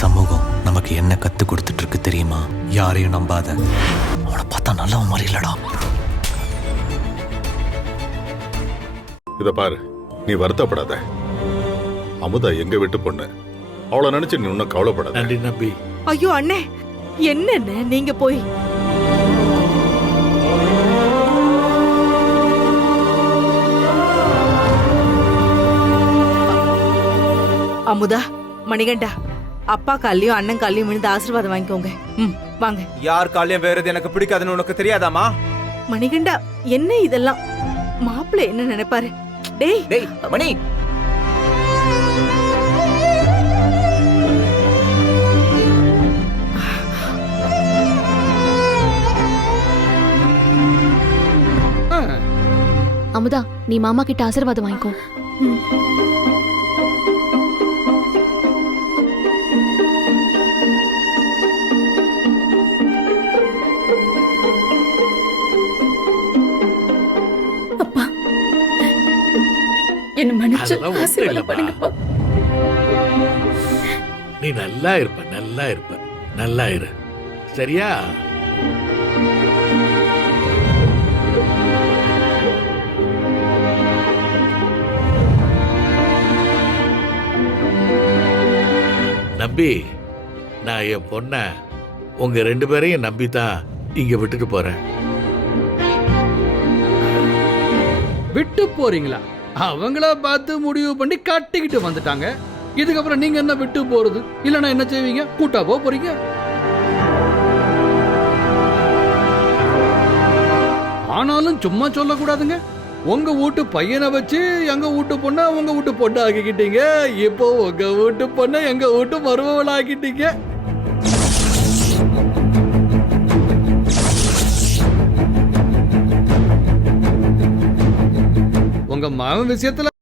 சமூகம் நமக்கு என்ன கத்து கொடுத்துட்டு இருக்கு தெரியுமா? யாரையும் நம்பாத. அவனை பார்த்தா நல்லவன் மாதிரி இல்லடா. இத பாரு, நீ வருத்தப்படாத. அமுதா எங்க வீட்டு பொண்ணு, அவளை நினைச்சு நீ இன்னும் கவலைப்படாத. நன்றி நம்பி. ஐயோ அண்ணே, என்ன நீங்க போய் அமுதா, மணிகண்டா, அப்பா காலையும் அண்ணன் காலையும் விழுந்து ஆசீர்வாதம் வாங்கிக்கோங்க. வாங்க. யார் காலையும் வேறது எனக்கு பிடிக்காதுன்னு உனக்கு தெரியாதாமா? மணிகண்டா, என்ன இதெல்லாம்? மாப்பிள்ளை என்ன நினைப்பாரு? டேய் டேய் மணி, அமுதா, நீ மாமா கிட்ட ஆசீர்வாதம் வாங்கிக்கோ. அப்பா, என்ன மன்னிச்சு அதெல்லாம் ஒண்ணும் ஆசீர்வாதம் இல்லம்மா. பண்ணுங்கப்பா. நீ நல்லா இருப்ப, நல்லா இருப்ப, நல்லா இரு. சரியா? நம்பி, நான் என் பொண்ண உங்க 2 பேரையும் நம்பித்தான் இங்க விட்டுட்டு போறேன். விட்டு போறீங்களா? அவங்கள பார்த்து முடிவு பண்ணி கட்டிக்கிட்டு வந்துட்டாங்க. இதுக்கப்புறம் நீங்க என்ன விட்டு போறது? இல்லனா என்ன செய்வீங்க? கூட்டா போறீங்க? ஆனாலும் சும்மா சொல்லக்கூடாதுங்க. உங்க வீட்டு பையனை வச்சு எங்க வீட்டு பொண்ண உங்க வீட்டு பொண்ணு ஆக்கிக்கிட்டீங்க. இப்போ உங்க வீட்டு பொண்ண எங்க வீட்டு மருமகள் ஆக்கிட்டீங்க. உங்க மகன் விஷயத்துல